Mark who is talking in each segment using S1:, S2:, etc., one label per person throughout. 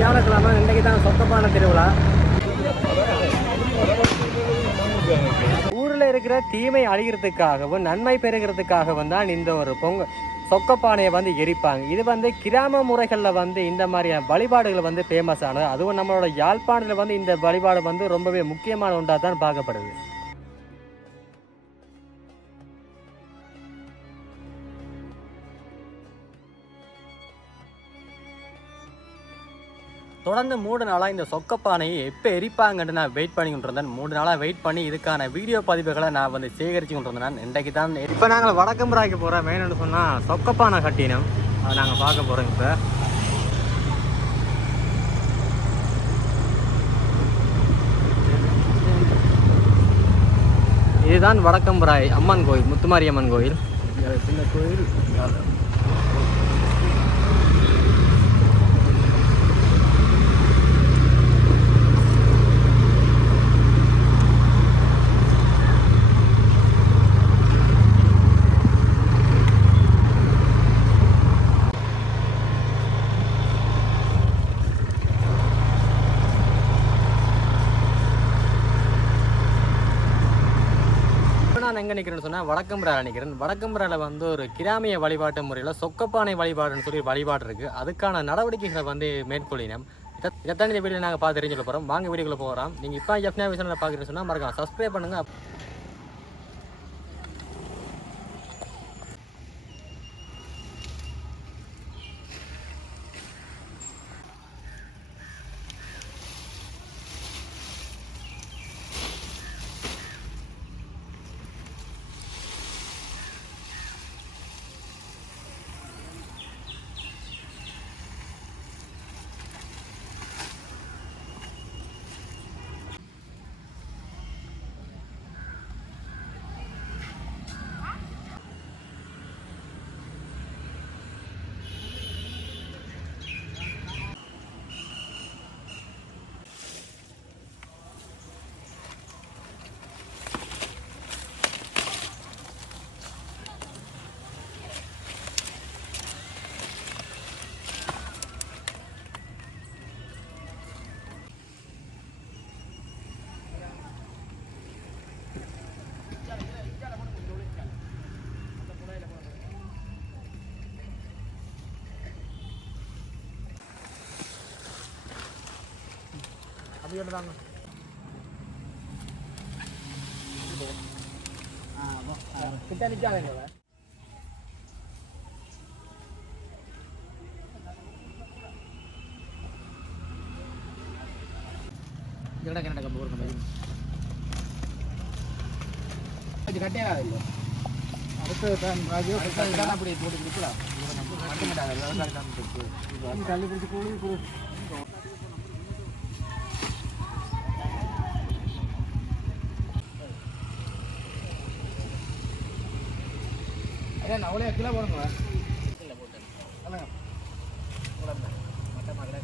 S1: வியாழக்கிழமை இன்றைக்கு தான் சொக்கப்பான திருவிழா. ஊரில் இருக்கிற தீமை அழிகிறதுக்காகவும் நன்மை பெறுகிறதுக்காகவும் தான் இந்த ஒரு பொங்க சொக்கப்பானையை வந்து எரிப்பாங்க. இது வந்து கிராம முறைகளில் வந்து இந்த மாதிரியான வழிபாடுகள் வந்து ஃபேமஸ் ஆனது. அதுவும் நம்மளோட யாழ்ப்பாணத்தில் வந்து இந்த வழிபாடு வந்து ரொம்பவே முக்கியமான ஒன்றாக தான் பார்க்கப்படுது. தொடர்ந்து மூணு நாளாக இந்த சொக்கப்பானையை எப்போ எரிப்பாங்கன்னு நான் வெயிட் பண்ணி கொண்டிருந்தேன் மூணு நாளாக வெயிட் பண்ணி இதுக்கான வீடியோ பதிவுகளை நான் வந்து சேகரித்து கொண்டிருந்தேன் இன்றைக்கு தான் இப்போ நாங்கள் வடக்கம்பராய்க்கு போகிறோம் மெயின்னு சொன்னால் சொக்கப்பானை கட்டினோம். அதை நாங்கள் பார்க்க போகிறோம் இப்போ. இதுதான் வடக்கம்பராய் அம்மன் கோயில் முத்துமாரி அம்மன் கோயில். சின்ன கோயில் இப்போ நான் எங்கே நிற்கிறேன்னு சொன்னால் வடக்கம்பரால நிற்கிறேன் வடக்கம்பரால வந்து ஒரு கிராமிய வழிபாட்டு முறையில் சொக்கப்பானை வழிபாடுன்னு சொல்லி வழிபாடு இருக்குது அதுக்கான நடவடிக்கைகளை வந்து மேற்கொள்ளினோம். இதை இதைத்தான் இந்த வீடியோ நாங்கள் பார்த்து தெரிஞ்சுக்க போகிறோம் வாங்க வீடியோக்குள்ளே போகிறோம் நீங்கள் இப்போ எஃப்னா விஷயம் பார்க்குறேன்னு சொன்னால் மறக்காம சப்ஸ்கிரைப் பண்ணுங்கள் அப்படியே தாங்க. கிட்ட நிற்காதுங்களா இதோட கன்னட கம்பு ஒரு கம்பு கொஞ்சம் கட்டையாக இல்லை? அடுத்த தான் அப்படி போட்டு கொடுக்கலாம். தள்ளி பிடிச்சி போடு அவ்வளோ கிலோ போடுங்க இல்லை போட்டு சொல்லுங்க. போடாம மட்ட மகளே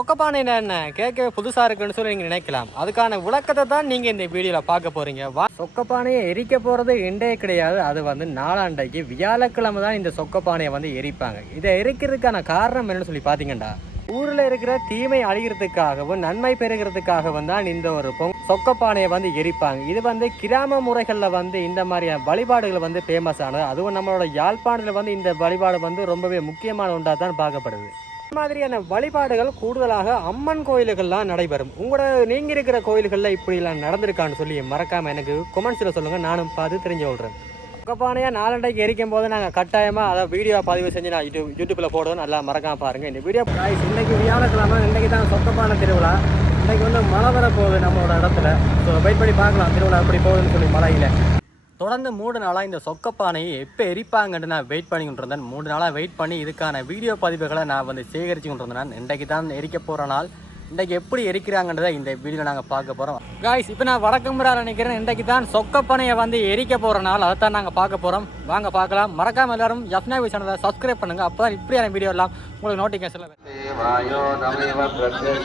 S1: சொக்கப்பானை என்ன? கேட்கவே புதுசாக இருக்குன்னு சொல்லி நீங்கள் நினைக்கலாம். அதுக்கான விளக்கத்தை தான் நீங்கள் இந்த வீடியோவில் பார்க்க போகிறீங்க வா சொக்கப்பானையை எரிக்க போகிறது இண்டே கிடையாது. அது வந்து நாளாண்டைக்கு வியாழக்கிழமை தான் இந்த சொக்கப்பானையை வந்து எரிப்பாங்க. இதை எரிக்கிறதுக்கான காரணம் என்னன்னு சொல்லி பார்த்தீங்கன்னா ஊரில் இருக்கிற தீமை அழிகிறதுக்காகவும் நன்மை பெறுகிறதுக்காகவும் தான் இந்த ஒரு பொங் சொக்கப்பானையை வந்து எரிப்பாங்க. இது வந்து கிராம முறைகளில் வந்து இந்த மாதிரியான வழிபாடுகள் வந்து ஃபேமஸ் ஆனது. அதுவும் நம்மளோட யாழ்ப்பாணத்தில் வந்து இந்த வழிபாடு வந்து ரொம்பவே முக்கியமான ஒன்றாக தான் பார்க்கப்படுது. மாதிரியான வழிபாடுகள் கூடுதலாக அம்மன் கோயில்கள்லாம் நடைபெறும். உங்களோட நீங்கள் இருக்கிற கோயில்களில் இப்படிலாம் நடந்திருக்கான்னு சொல்லி மறக்காமல் எனக்கு கொமெண்ட்ஸில் சொல்லுங்கள் நானும் பார்த்து தெரிஞ்சு கொள்கிறேன் முகப்பானையாக நாலண்டைக்கு எரிக்கும் போது நாங்கள் கட்டாயமாக அதை வீடியோ பதிவு செஞ்சு நான் யூடியூப் யூடியூப்பில் போடுவோம் நல்லா மறக்காம பாருங்கள் இந்த வீடியோ இன்னைக்கு வியாழக்கிழமை இன்னைக்கு தான் சொத்தப்பான திருவிழா. இன்னைக்கு வந்து மழை வர போகுது நம்மளோட இடத்துல. ஸோ வெயிட் பண்ணி பார்க்கலாம் திருவிழா எப்படி போகுதுன்னு சொல்லி மழையில். தொடர்ந்து மூணு நாளாக இந்த சொக்கப்பானையை எப்போ எரிப்பாங்கன்னு நான் வெயிட் பண்ணி கொண்டிருந்தேன் மூணு நாளாக வெயிட் பண்ணி இதுக்கான வீடியோ பதிவுகளை நான் வந்து சேகரித்து கொண்டிருந்தேன் இன்றைக்கு தான் எரிக்க போகிற நாள். இன்றைக்கு எப்படி எரிக்கிறாங்கன்றதை இந்த வீடியோவில் நாங்கள் பார்க்க போகிறோம் காய்ஸ் இப்போ நான் வடக்கம்புறா நினைக்கிறேன். இன்றைக்கு தான் சொக்கப்பனையை வந்து எரிக்க போகிற நாள். அதை தான் நாங்கள் பார்க்க போகிறோம் வாங்க பார்க்கலாம். மறக்காம எல்லாரும் ஜப்னா சேனலை சப்ஸ்கிரைப் பண்ணுங்கள் அப்போ தான் இப்படியான வீடியோ எல்லாம் உங்களுக்கு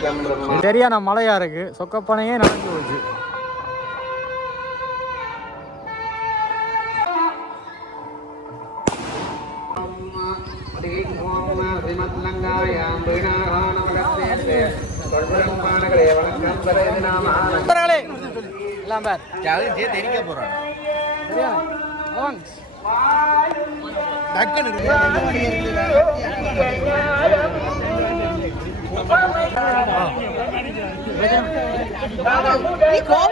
S2: பிரம்ம.
S1: சரியான மழையாக இருக்குது சொக்கப்பனையே நடந்து போச்சு. ব্যাপার চাকরি যে
S2: দেরিকে পড়া কি কম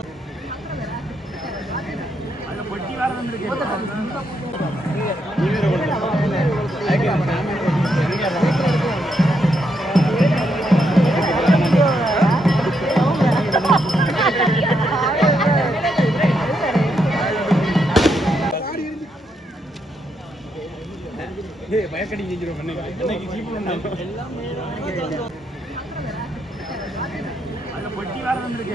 S1: பயக்கடி செஞ்சிருவோம்
S3: நீ கோபத்தை கவர் பண்ணிடல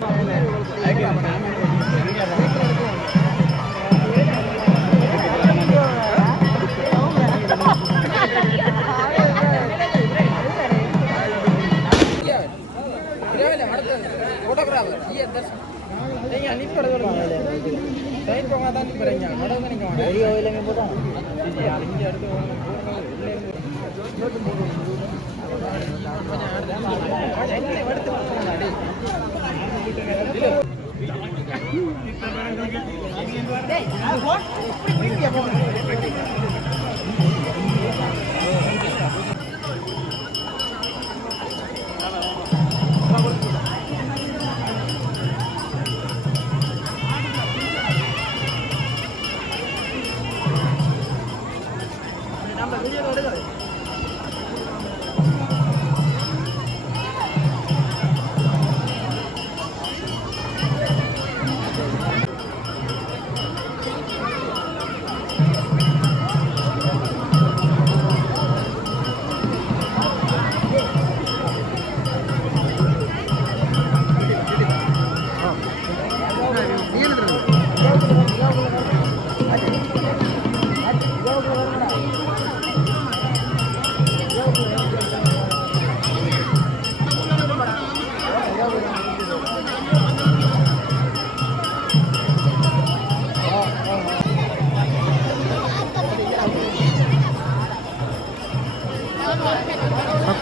S3: சொக்கப்பனை எரியுது பார்த்தீங்களா கிட்ட போவேன்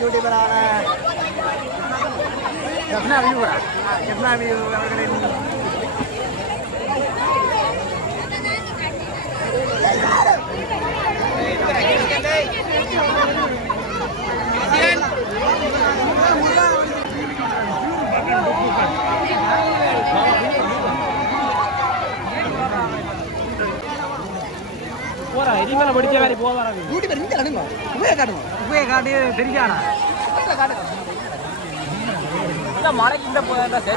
S1: ड्यूटी
S3: पर आ रहा है
S1: अपना व्यू है अपना व्यू एवरग्रीन எரிமலை படிச்ச மாதிரி போதாரா
S3: ஜூட்டி பேர் இங்கே காட்டுங்க. உபயோக காட்டுங்க.
S1: உப்பையை காட்டி தெரிஞ்சானா இல்லை மழைக்கு இந்த போதா சரி.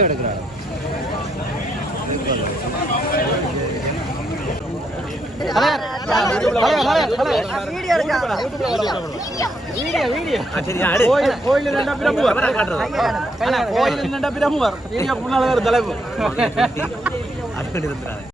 S3: எடுக்கிறாங்க
S2: கோயில் ரெண்டா பிரமுகர் கோயில் ரெண்டா பிரமுகர் வீடியோ முன்னால தலைப்பு